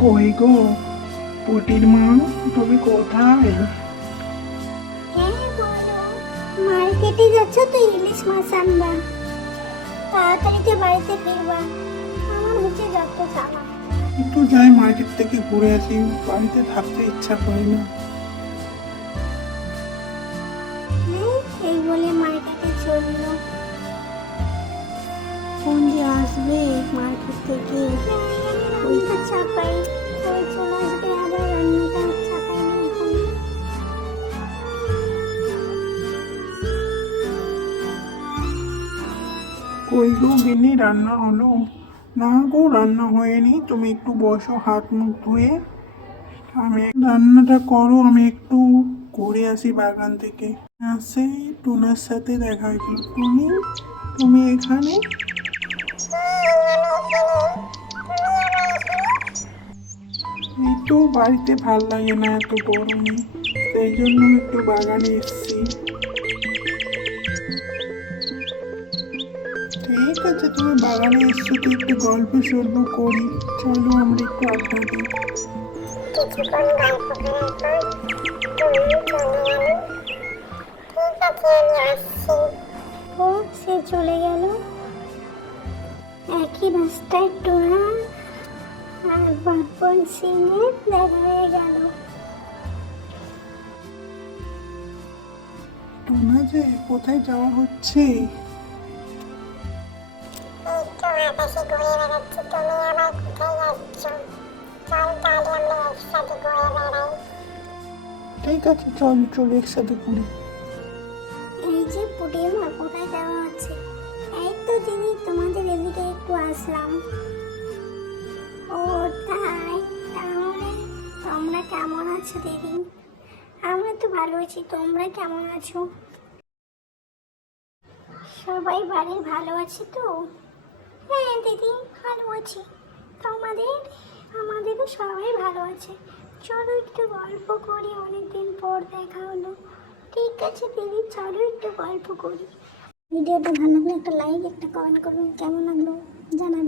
কই গো পুটির মা, তুমি কোথায়? হ্যাঁ বলো, মার্কেটে যাচ্ছ তো ইলিশ মাছ আনবা, তাড়াতাড়ি তো বাড়িতে ফিরবা। আমার হচ্ছে যত জ্বালা। একটু যাই মার্কেট থেকে ঘুরে আসি, বাড়িতে থাকতে ইচ্ছা করে না। হ্যাঁ, এই বলে মার্কেটে চললো। কোন যে আসবে মার্কেট থেকে? ওই তো চাপাই, ওই চলে আসবে, আবার রান্নাটা চাপাই নেই এখন। কই গো গিন্নি, রান্না হলো? না গো, রান্না হয়নি, তুমি একটু বসো হাত মুখ ধুয়ে। আমি রান্নাটা করো, আমি একটু ঘুরে আসি বাগান থেকে। আসে টুনার সাথে দেখা হয়েছিল। তুমি এখানে? এই তো বাড়িতে ভাল লাগে না এত গরমে, সেই জন্য একটু বাগানে এসেছি। ঠিক আছে, তুমি বাগানে এসছো তো একটু গল্প সল্প করি। চলো আমরা একটু আড্ডা দিই। কিছুক্ষণ গল্প করার পর তুমি চলে গেল। ঠিক আছে, আমি আসছি। ও সে চলে গেল। একই রাস্তায় টোনা আর বাপন সিং এর দেখা হয়ে গেল। টুনা যে কোথায় যাওয়া হচ্ছে? এই তো আকাশে ঘুরে বেড়াচ্ছি, তুমি আবার কোথায় যাচ্ছ? চল তাহলে আমরা একসাথে ঘুরে বেড়াই। ঠিক আছে, চল চল একসাথে ঘুরি। এই যে পুটির মা, কোথায় যাওয়া হচ্ছে? এই তো দিদি, তোমাদের এদিকে একটু আসলাম। ও তাই? তাহলে তোমরা কেমন আছো দিদি? আমরা তো ভালো আছি, তোমরা কেমন আছো? সবাই বাড়ির ভালো আছে তো? হ্যাঁ দিদি, ভালো আছি। আমাদেরও সবাই ভালো আছে। চলো একটু গল্প করি, অনেকদিন পর দেখা হলো। ঠিক আছে দিদি, চলো একটু গল্প করি। ভিডিওটা ভালো লাগলে একটা লাইক, একটা কমেন্ট করবেন, কেমন লাগলো জানাবেন।